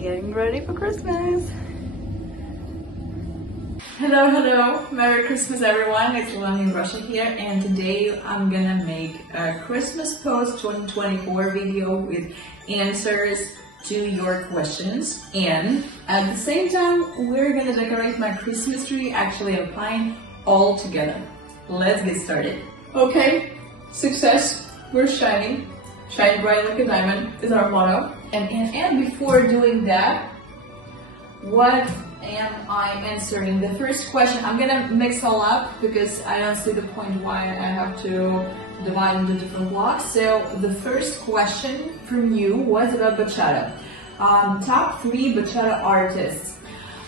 Getting ready for Christmas. Hello, Merry Christmas everyone, it's Leilani in Russia here, and today I'm gonna make a Christmas post 2024 video with answers to your questions, and at the same time we're gonna decorate my Christmas tree, actually a pine, all together. Let's get started. Okay, success, we're shining. Shine bright like a diamond is our motto. And before doing that, what am I answering? The first question, I'm gonna mix all up because I don't see the point why I have to divide into different blocks. So the first question from you was about bachata. Top 3 bachata artists.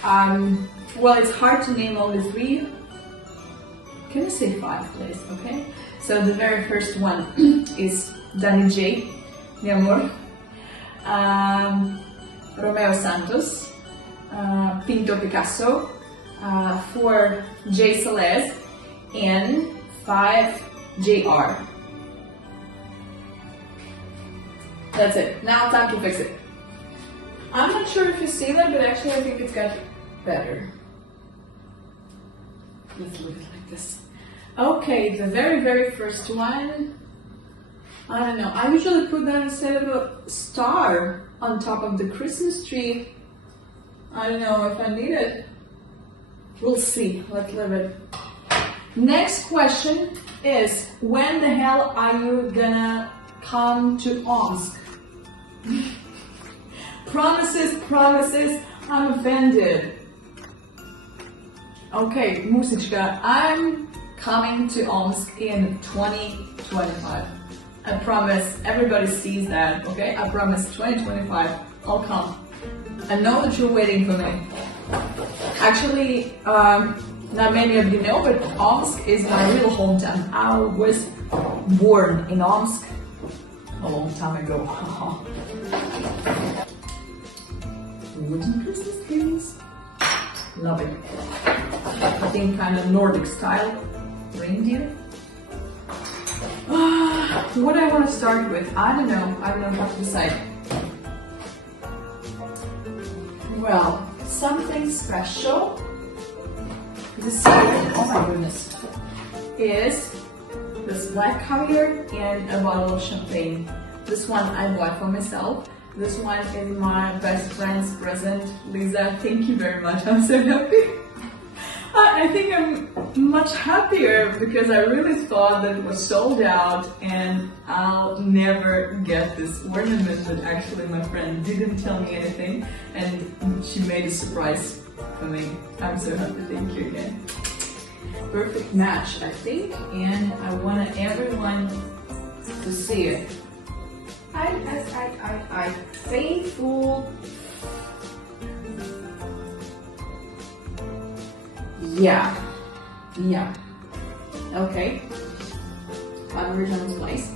Well, it's hard to name only 3. Can I say 5, please? Okay. So the very first one is Dmitry, mi amor, Romeo Santos, Pinto Picasso, 4 J Salaries, and 5 JR. That's it. Now time to fix it. I'm not sure if you see that, but actually I think it's got better. Let's leave it like this. Okay, the very first one. I don't know. I usually put that instead of a star on top of the Christmas tree. I don't know if I need it. We'll see. Let's leave it. Next question is, when the hell are you gonna come to Omsk? Promises, I'm offended. Okay, Musichka, I'm coming to Omsk in 2025. I promise, everybody sees that, okay? I promise 2025, I'll come. I know that you're waiting for me. Actually, not many of you know, but Omsk is my real hometown. I was born in Omsk a long time ago. Wooden Christmas trees. Love it. I think kind of Nordic style. Reindeer. What I want to start with, I don't know how to decide. Well, something special this year, oh my goodness, is this black caviar and a bottle of champagne. This one I bought for myself. This one is my best friend's present. Lisa, thank you very much, I'm so happy. I think I'm much happier because I really thought that it was sold out and I'll never get this ornament, but actually my friend didn't tell me anything and she made a surprise for me. I'm so happy, thank you again. Perfect match, I think, and I want everyone to see it. I faithful. Yeah. Okay. Original slice.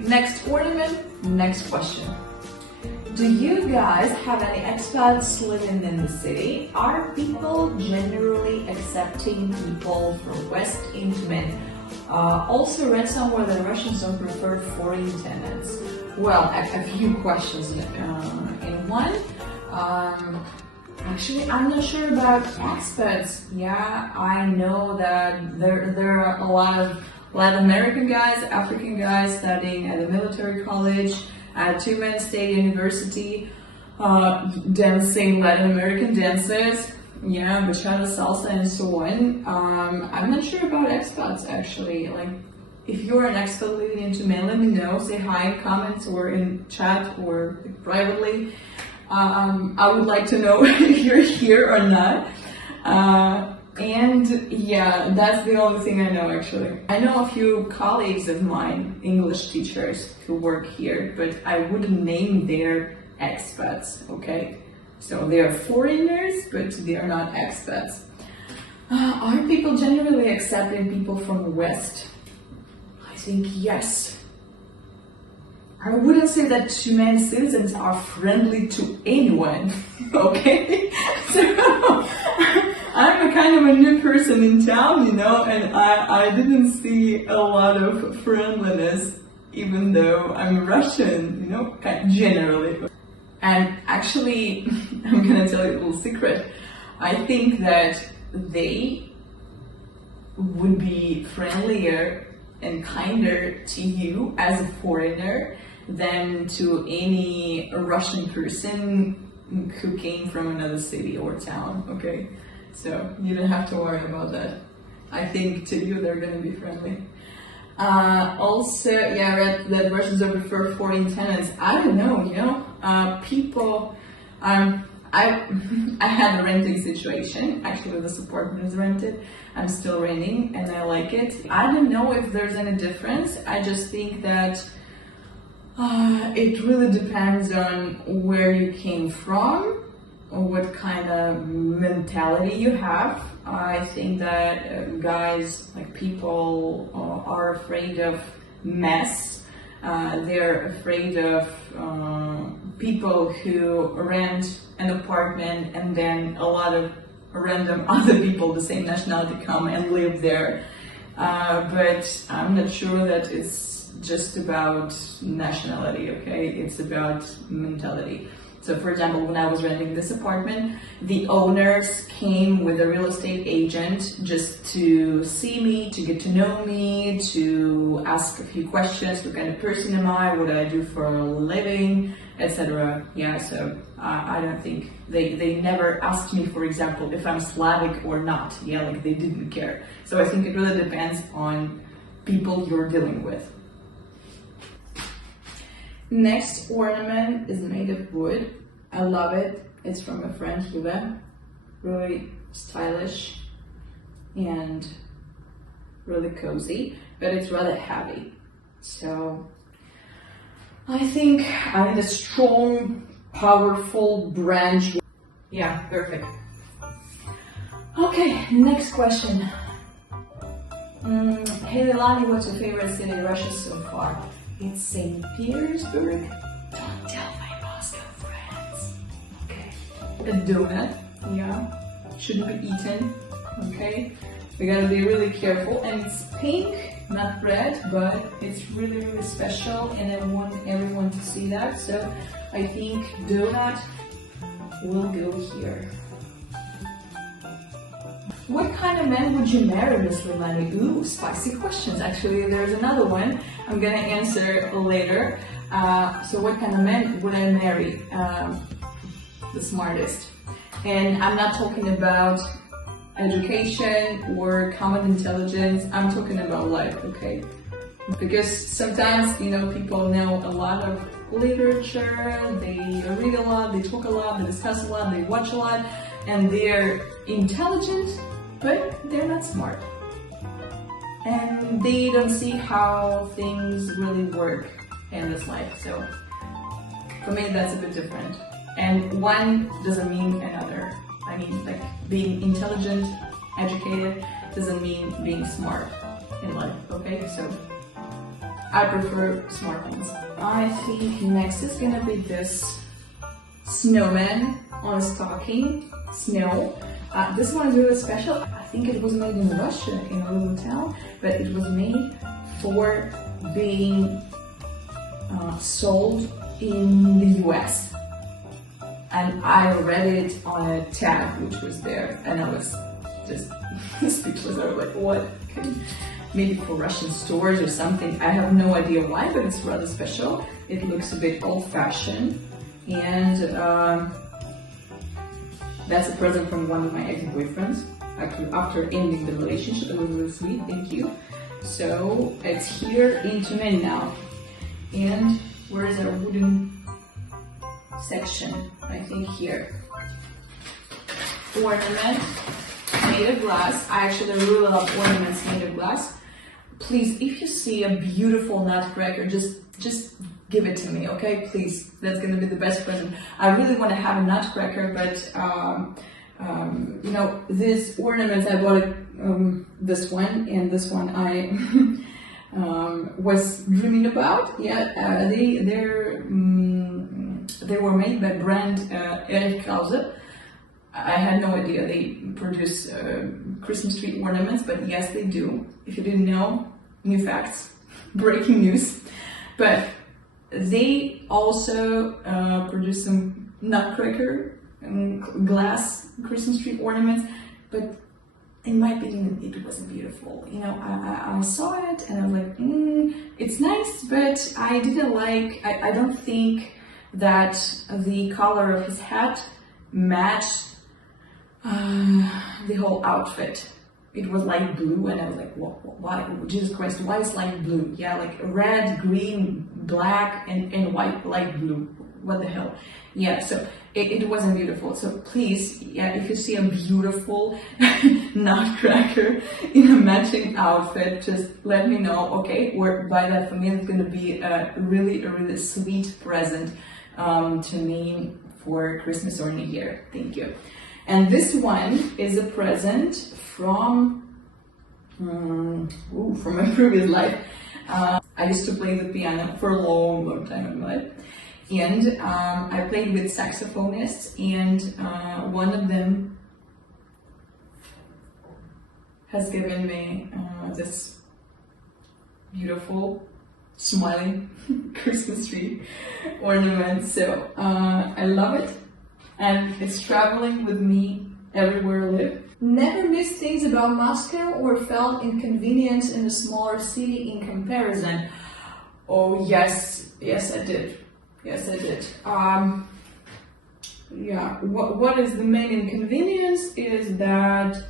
Next ornament, next question. Do you guys have any expats living in the city? Are people generally accepting people from West in Tyumen? Also read somewhere that Russians don't prefer foreign tenants. Well, a few questions in one. Actually, I'm not sure about expats. Yeah, I know that there are a lot of Latin American guys, African guys studying at a military college, at Tyumen State University, dancing Latin American dances, yeah, bachata, salsa, and so on. I'm not sure about expats actually. Like, if you're an expat living in Tyumen, let me know. Say hi in comments or in chat or privately. I would like to know if you're here or not. And yeah, that's the only thing I know actually. I know a few colleagues of mine, English teachers, who work here, but I wouldn't name their expats, okay? So they are foreigners, but they are not expats. Are people generally accepting people from the West? I think yes. I wouldn't say that Tyumen citizens are friendly to anyone, okay? So, I'm a kind of a new person in town, you know, and I didn't see a lot of friendliness, even though I'm Russian, you know, generally. And actually, I'm gonna tell you a little secret. I think that they would be friendlier and kinder to you as a foreigner than to any Russian person who came from another city or town, okay? So you don't have to worry about that. I think to you they're gonna be friendly. Also, yeah, I read that Russians don't prefer foreign tenants. I don't know, you know, people, I had a renting situation. Actually, this apartment is rented. I'm still renting and I like it. I don't know if there's any difference. I just think that it really depends on where you came from, or what kind of mentality you have. I think that guys, like people, are afraid of mess. They're afraid of people who rent an apartment and then a lot of random other people, the same nationality, come and live there. But I'm not sure that it's just about nationality, okay? It's about mentality. So for example, when I was renting this apartment, the owners came with a real estate agent just to see me, to get to know me, to ask a few questions. What kind of person am I? What do I do for a living, etc. Yeah, so I don't think they never asked me, for example, if I'm Slavic or not. Yeah, like they didn't care. So I think it really depends on people you're dealing with. Next ornament is made of wood. I love it. It's from a friend, Tyumen. Really stylish and really cozy, but it's rather heavy. So I think I need a strong, powerful branch. Yeah, perfect. Okay, next question. Hey Leilani, what's your favorite city in Russia so far? It's St. Petersburg. Don't tell my Moscow friends. Okay. A donut. Yeah. Shouldn't be eaten. Okay. We gotta be really careful. And it's pink, not red, but it's really, really special. And I want everyone to see that. So I think donut will go here. What kind of man would you marry, Miss Leilani? Ooh, spicy questions. Actually, there's another one I'm gonna answer later. So what kind of man would I marry? The smartest. And I'm not talking about education or common intelligence. I'm talking about life, okay? Because sometimes, you know, people know a lot of literature, they read a lot, they talk a lot, they discuss a lot, they watch a lot, and they're intelligent, but they're not smart. And they don't see how things really work in this life. So for me, that's a bit different. And one doesn't mean another. I mean, like being intelligent, educated, doesn't mean being smart in life, okay? So I prefer smart ones. I think next is gonna be this snowman on a stocking, snow. This one is really special. I think it was made in Russia, in a little town, but it was made for being sold in the US. And I read it on a tag which was there, and I was just speechless. I was like, what? Maybe for Russian stores or something. I have no idea why, but it's rather special. It looks a bit old-fashioned, and that's a present from one of my ex-boyfriends. Actually, after ending the relationship, it was really sweet, thank you. So it's here in Tyumen now. And where is our wooden section? I think here. Ornament made of glass. I actually really love ornaments made of glass. Please, if you see a beautiful nutcracker, just give it to me, okay? Please, that's gonna be the best present. I really want to have a nutcracker, but you know, these ornaments, I bought it, this one and this one I was dreaming about. Yeah, they were made by brand Erich Krause. I had no idea they produce Christmas tree ornaments, but yes, they do. If you didn't know, new facts, breaking news. But they also produced some nutcracker and glass Christmas tree ornaments, but in my opinion, it wasn't beautiful. You know, I saw it and I was like, it's nice, but I didn't like, I don't think that the color of his hat matched the whole outfit. It was light blue, and I was like, why? Jesus Christ, why is light blue? Yeah, like red, green, black, and white, light blue. What the hell? Yeah, so it wasn't beautiful. So please, yeah, if you see a beautiful nutcracker in a matching outfit, just let me know, okay? Or buy that for me. It's gonna be a really sweet present to me for Christmas or New Year. Thank you. And this one is a present from my previous life. I used to play the piano for a long time in my life. And I played with saxophonists, and one of them has given me this beautiful smiling Christmas tree ornament. So I love it, and it's traveling with me everywhere I live. Never missed things about Moscow or felt inconvenience in a smaller city in comparison? Oh yes, I did. Yes, I did. Yeah, what is the main inconvenience is that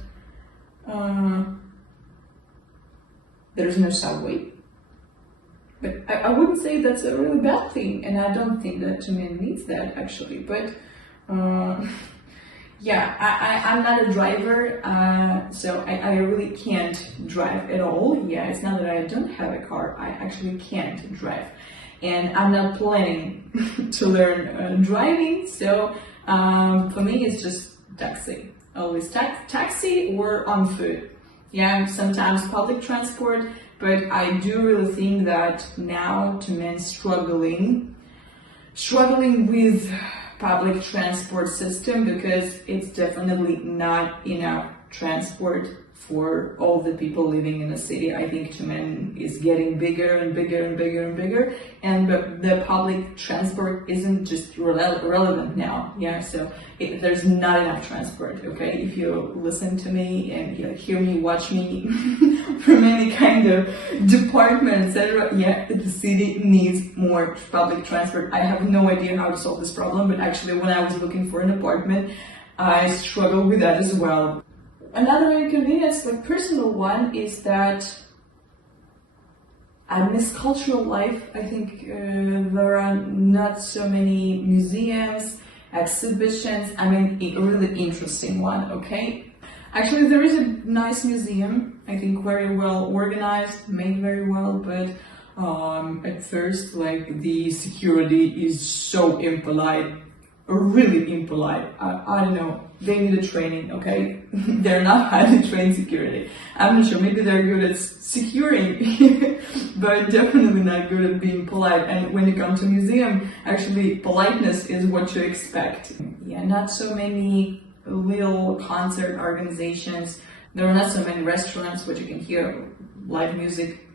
there's no subway. But I wouldn't say that's a really bad thing, and I don't think that Tyumen needs that actually. But yeah, I'm not a driver, so I really can't drive at all. Yeah, it's not that I don't have a car, I actually can't drive. And I'm not planning to learn driving, so for me it's just taxi. Always taxi or on foot. Yeah, sometimes public transport, but I do really think that now Tyumen struggling with public transport system, because it's definitely not enough transport for all the people living in the city. I think Tyumen is getting bigger and bigger and bigger and bigger, and the public transport isn't just relevant now. Yeah, so there's not enough transport. Okay, if you listen to me and hear me, watch me from any kind of department, etc. Yeah, the city needs more public transport. I have no idea how to solve this problem, but actually, when I was looking for an apartment, I struggled with that as well. Another inconvenience, like personal one, is that I miss cultural life. I think there are not so many museums, exhibitions. I mean, a really interesting one, okay? Actually, there is a nice museum, I think very well organized, made very well, but at first, like, the security is so impolite. Really impolite. I don't know. They need a training, okay? They're not highly trained security. I'm not sure. Maybe they're good at securing, but definitely not good at being polite. And when you come to a museum, actually, politeness is what you expect. Yeah, not so many little concert organizations. There are not so many restaurants where you can hear live music,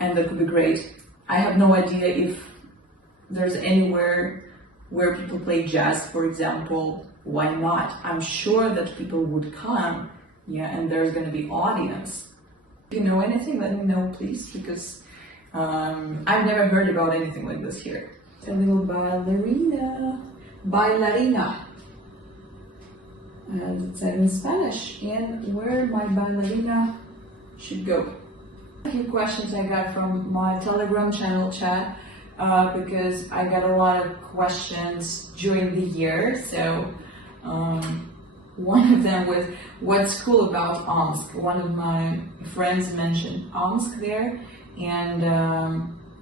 and that could be great. I have no idea if there's anywhere where people play jazz, for example. Why not? I'm sure that people would come, yeah, and there's going to be audience. If you know anything, let me know, please, because I've never heard about anything like this here. A little bailarina. It said in Spanish, and where my bailarina should go. A few questions I got from my Telegram channel chat, because I got a lot of questions during the year. So one of them was, what's cool about Omsk? One of my friends mentioned Omsk there, and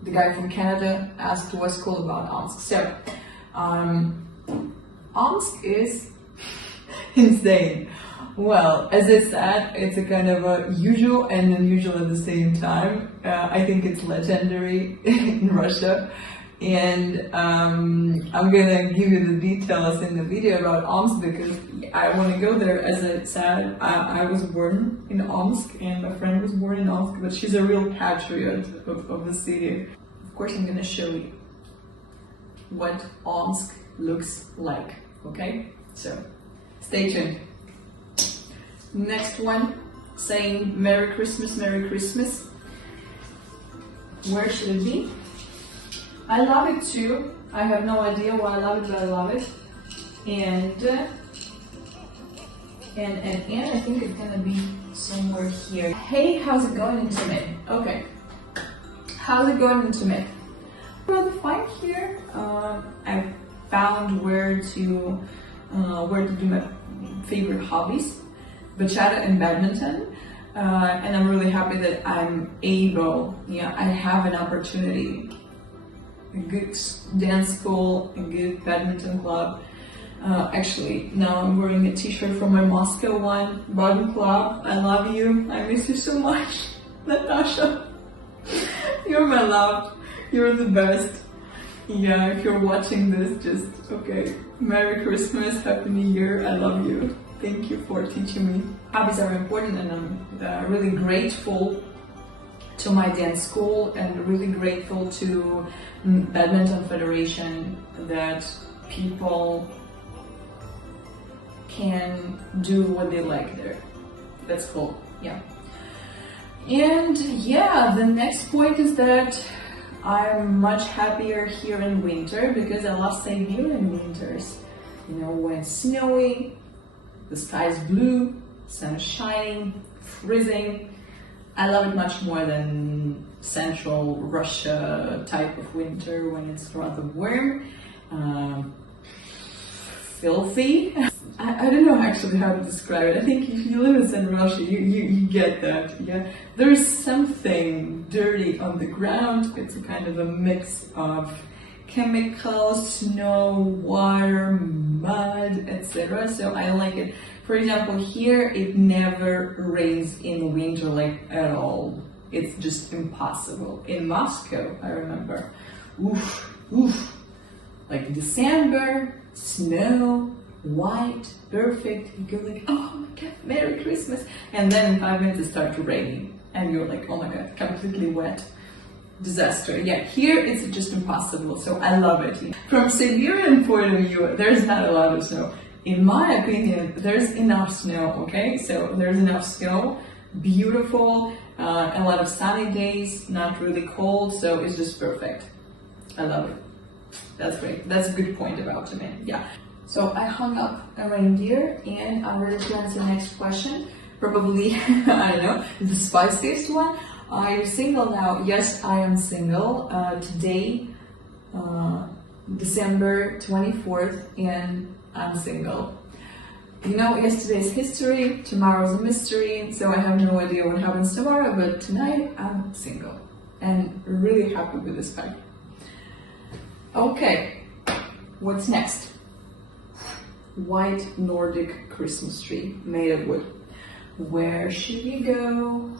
the guy from Canada asked what's cool about Omsk. So Omsk is insane. Well, as I said, it's a kind of a usual and unusual at the same time. I think it's legendary in Russia, and I'm gonna give you the details in the video about Omsk because I want to go there. As I said, I was born in Omsk, and my friend was born in Omsk, but she's a real patriot of the city. Of course I'm gonna show you what Omsk looks like, okay? So, stay tuned. Next one, saying Merry Christmas, Merry Christmas. Where should it be? I love it too. I have no idea why I love it, but I love it. And I think it's gonna be somewhere here. Hey, how's it going in Tyumen? Okay. How's it going in Tyumen? Rather fine here. I found where to do my favorite hobbies, bachata and badminton. And I'm really happy that I'm able, I have an opportunity, a good dance school, a good badminton club. Actually, now I'm wearing a t-shirt from my Moscow one, Badminton Club. I love you. I miss you so much. Natasha, you're my love. You're the best. Yeah, if you're watching this, just, okay. Merry Christmas, Happy New Year. I love you. Thank you for teaching me. Hobbies are important, and I'm really grateful to my dance school and really grateful to Badminton Federation that people can do what they like there. That's cool, yeah. And yeah, the next point is that I'm much happier here in winter because I love Siberian winters. You know, when it's snowy, the sky is blue, sun is shining, freezing. I love it much more than Central Russia type of winter when it's rather warm, filthy. I don't know actually how to describe it. I think if you live in Central Russia, you get that. Yeah, there is something dirty on the ground. It's a kind of a mix of chemicals, snow, water, mud, etc. So I like it. For example, here it never rains in winter, like at all. It's just impossible. In Moscow, I remember, like December, snow, white, perfect. You go like, oh my god, Merry Christmas. And then in 5 minutes it starts raining. And you're like, oh my god, completely wet. Disaster. Yeah, here it's just impossible. So I love it. From Siberian point of view, there's not a lot of snow. In my opinion, there's enough snow, okay? So there's enough snow, beautiful, a lot of sunny days, not really cold, so it's just perfect. I love it. That's great. That's a good point about Tyumen. Yeah. So I hung up a reindeer and I'm ready to answer the next question. Probably, I don't know, the spiciest one. Are you single now? Yes, I am single. Today, December 24th, and I'm single. You know, yesterday's history, tomorrow's a mystery, so I have no idea what happens tomorrow, but tonight I'm single and really happy with this fact. Okay, what's next? White Nordic Christmas tree made of wood. Where should we go?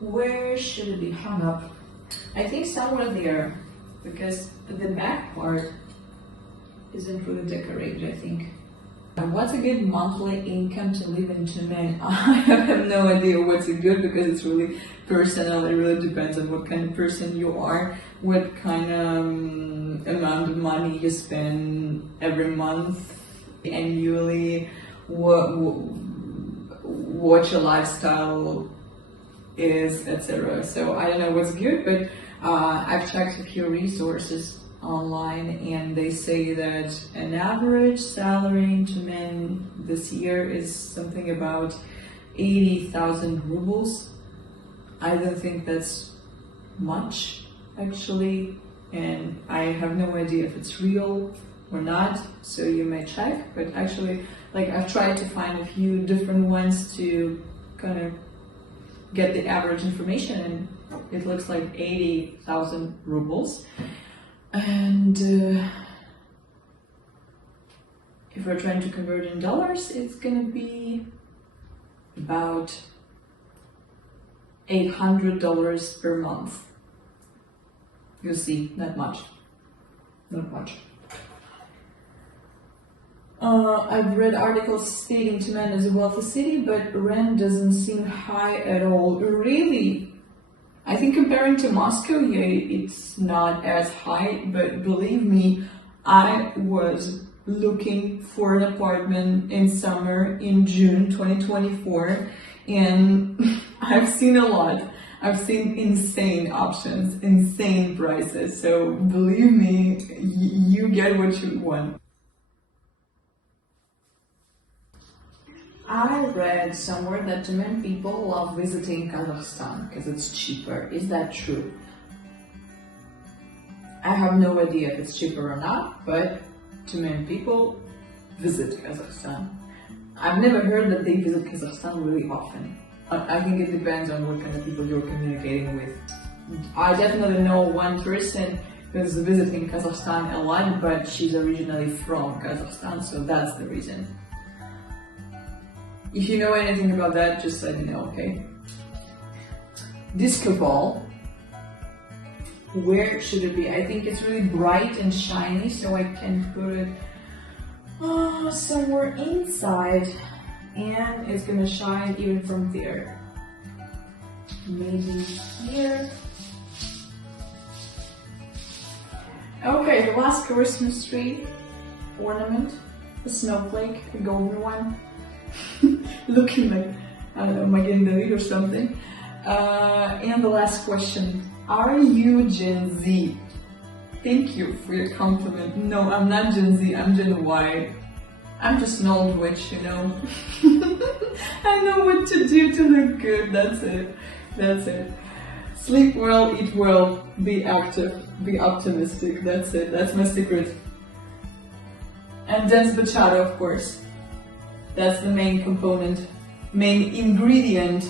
Where should it be hung up? I think somewhere there, because the back part isn't really decorated, I think. What's a good monthly income to live in Tyumen? I have no idea what's a good, because it's really personal. It really depends on what kind of person you are, what kind of amount of money you spend every month, annually, what your lifestyle is, etc. So I don't know what's good, but I've checked a few resources online and they say that an average salary in Tyumen this year is something about 80,000 rubles. I don't think that's much actually, and I have no idea if it's real or not, so you may check. But actually, like, I've tried to find a few different ones to kind of get the average information, and it looks like 80,000 rubles. And if we're trying to convert in dollars, it's gonna be about $800 per month. You see, not much. Not much. I've read articles stating Tyumen is a wealthy city, but rent doesn't seem high at all. Really? I think comparing to Moscow, yeah, it's not as high, but believe me, I was looking for an apartment in summer in June 2024, and I've seen a lot. I've seen insane options, insane prices, so believe me, you get what you want. I read somewhere that Tyumen people love visiting Kazakhstan because it's cheaper. Is that true? I have no idea if it's cheaper or not, but Tyumen people visit Kazakhstan. I've never heard that they visit Kazakhstan really often. I think it depends on what kind of people you're communicating with. I definitely know one person who's visiting Kazakhstan a lot, but she's originally from Kazakhstan, so that's the reason. If you know anything about that, just let me know, okay? Disco ball. Where should it be? I think it's really bright and shiny, so I can put it somewhere inside, and it's gonna shine even from there. Maybe here. Okay, the last Christmas tree ornament, the snowflake, the golden one. Looking like, I don't know, Magen David or something. And the last question, are you Gen Z? Thank you for your compliment. No, I'm not Gen Z, I'm Gen Y. I'm just an old witch, you know. I know what to do to look good, that's it. That's it. Sleep well, eat well, be active, be optimistic, that's it. That's my secret. And dance bachata, of course. That's the main component, main ingredient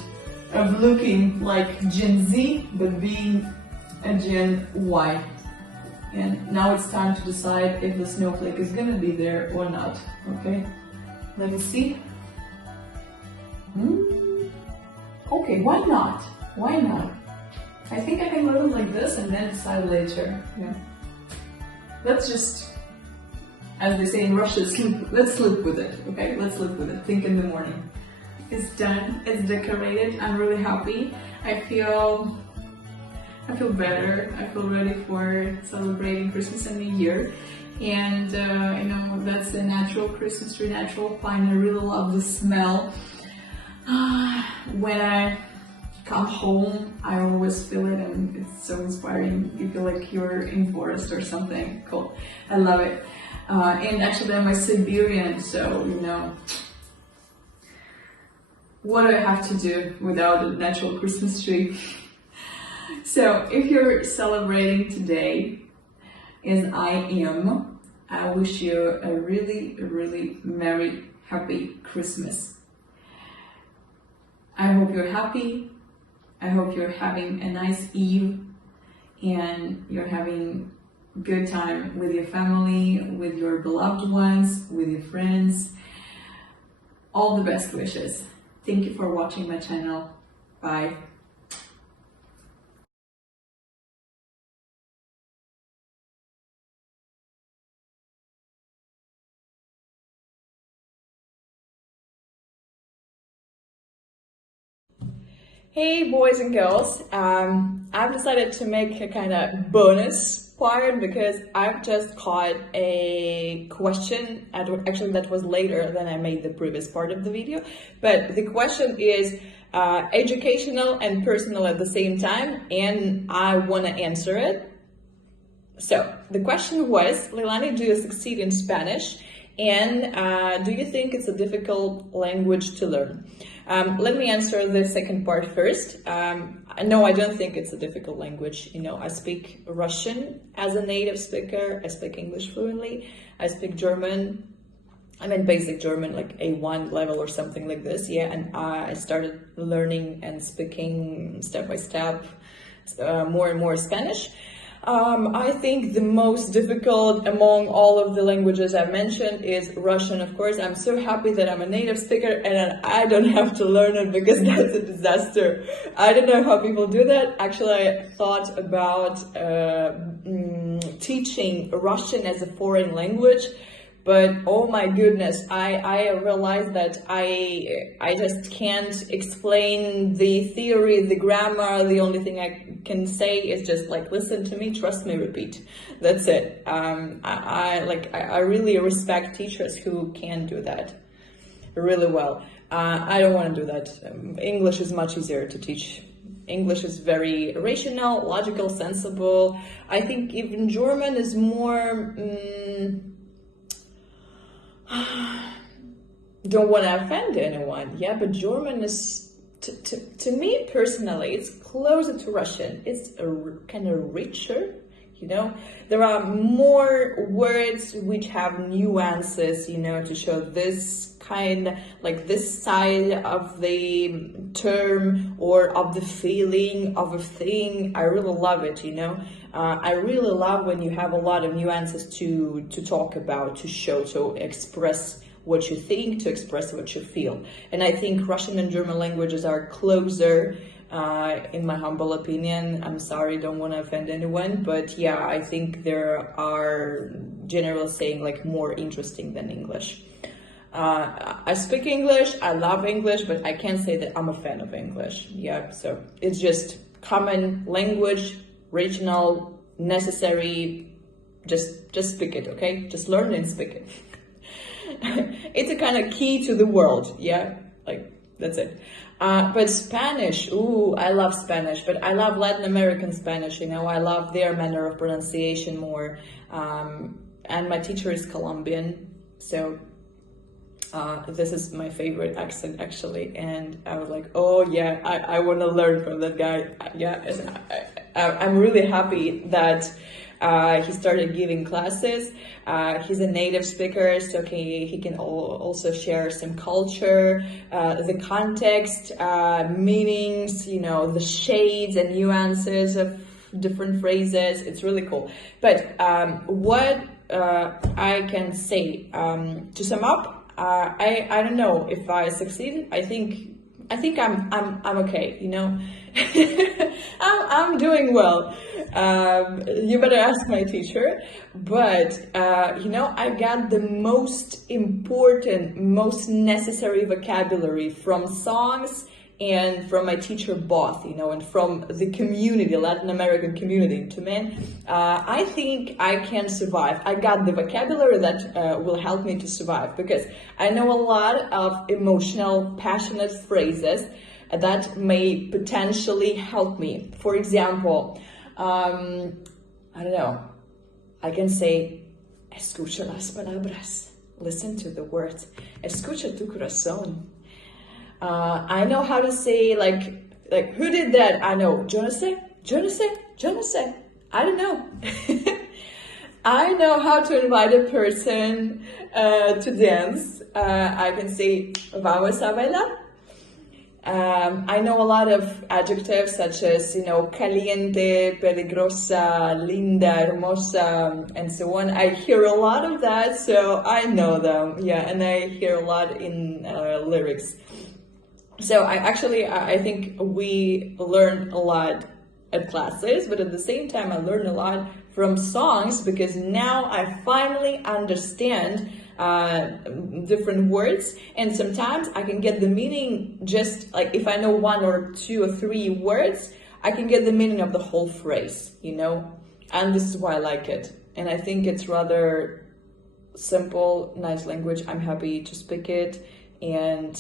of looking like Gen Z, but being a Gen Y. And now it's time to decide if the snowflake is gonna be there or not, okay? Let me see. Okay, why not? Why not? I think I can leave it like this and then decide later, yeah. Let's just, as they say in Russia, let's sleep with it, okay? Let's sleep with it, think in the morning. It's done, it's decorated, I'm really happy. I feel better, I feel ready for celebrating Christmas and New Year. And you know, that's a natural Christmas tree, natural pine. I really love the smell. When I come home, I always feel it, and it's so inspiring. You feel like you're in forest or something. Cool, I love it. And actually I'm a Siberian, so you know, what do I have to do without a natural Christmas tree? So if you're celebrating today, as I am, I wish you a really, really merry, happy Christmas. I hope you're happy. I hope you're having a nice Eve and you're having a good time with your family, with your beloved ones, with your friends. All the best wishes. Thank you for watching my channel. Bye. Hey boys and girls, I've decided to make a kind of bonus part because I've just caught a question, actually that was later than I made the previous part of the video, but the question is educational and personal at the same time, and I want to answer it. So the question was, Leilani, do you succeed in Spanish? And do you think it's a difficult language to learn? Let me answer the second part first. No, I don't think it's a difficult language. You know, I speak Russian as a native speaker. I speak English fluently. I speak German. I mean, basic German, like A1 level or something like this. Yeah, and I started learning and speaking step by step more and more Spanish. I think the most difficult among all of the languages I've mentioned is Russian, of course. I'm so happy that I'm a native speaker and I don't have to learn it because that's a disaster. I don't know how people do that. Actually, I thought about teaching Russian as a foreign language, But oh my goodness, I realized that I just can't explain the theory, the grammar. The only thing I can say is just like, listen to me, trust me, repeat. That's it. I really respect teachers who can do that really well. I don't want to do that. English is much easier to teach. English is very rational, logical, sensible. I think even German is more... don't want to offend anyone, yeah, but German is, to me personally, it's closer to Russian. It's kind of richer, you know. There are more words which have nuances, you know, to show this kind, like this side of the term or of the feeling of a thing. I really love it, you know. I really love when you have a lot of nuances to talk about, to show, to express what you think, to express what you feel. And I think Russian and German languages are closer, in my humble opinion. I'm sorry, don't want to offend anyone, but yeah, I think there are, generally saying, like more interesting than English. I speak English, I love English, but I can't say that I'm a fan of English. Yeah, so it's just common language, regional, necessary. Just speak it, okay? Just learn and speak it. It's a kind of key to the world, yeah? Like, that's it. But Spanish, ooh, I love Spanish, but I love Latin American Spanish, you know? I love their manner of pronunciation more. And my teacher is Colombian, so this is my favorite accent, actually. And I was like, oh yeah, I want to learn from that guy. Yeah, I'm really happy that he started giving classes. He's a native speaker, so he can also share some culture, the context, meanings, you know, the shades and nuances of different phrases. It's really cool. But what I can say, to sum up, I don't know if I succeeded. I think I'm okay, you know. I'm doing well. You better ask my teacher. But you know, I got the most important, most necessary vocabulary from songs and from my teacher both, you know, and from the community, Latin American community in Tyumen. I think I can survive. I got the vocabulary that will help me to survive, because I know a lot of emotional, passionate phrases that may potentially help me. For example, I don't know, I can say, escucha las palabras, listen to the words, escucha tu corazón. I know how to say, like who did that? I know, je ne sais, je ne sais, je ne sais. I don't know. I know how to invite a person to dance. I can say, vamos a bailar. I know a lot of adjectives such as, you know, caliente, peligrosa, linda, hermosa, and so on. I hear a lot of that, so I know them. Yeah, and I hear a lot in lyrics. So I think we learn a lot at classes, but at the same time I learn a lot from songs, because now I finally understand different words, and sometimes I can get the meaning, just like if I know one or two or three words, I can get the meaning of the whole phrase, you know, and this is why I like it. And I think it's rather simple, nice language. I'm happy to speak it, and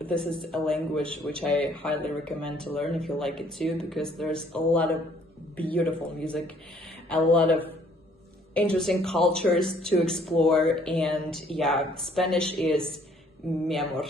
this is a language which I highly recommend to learn if you like it too, because there's a lot of beautiful music, a lot of interesting cultures to explore, and yeah, Spanish is mi amor.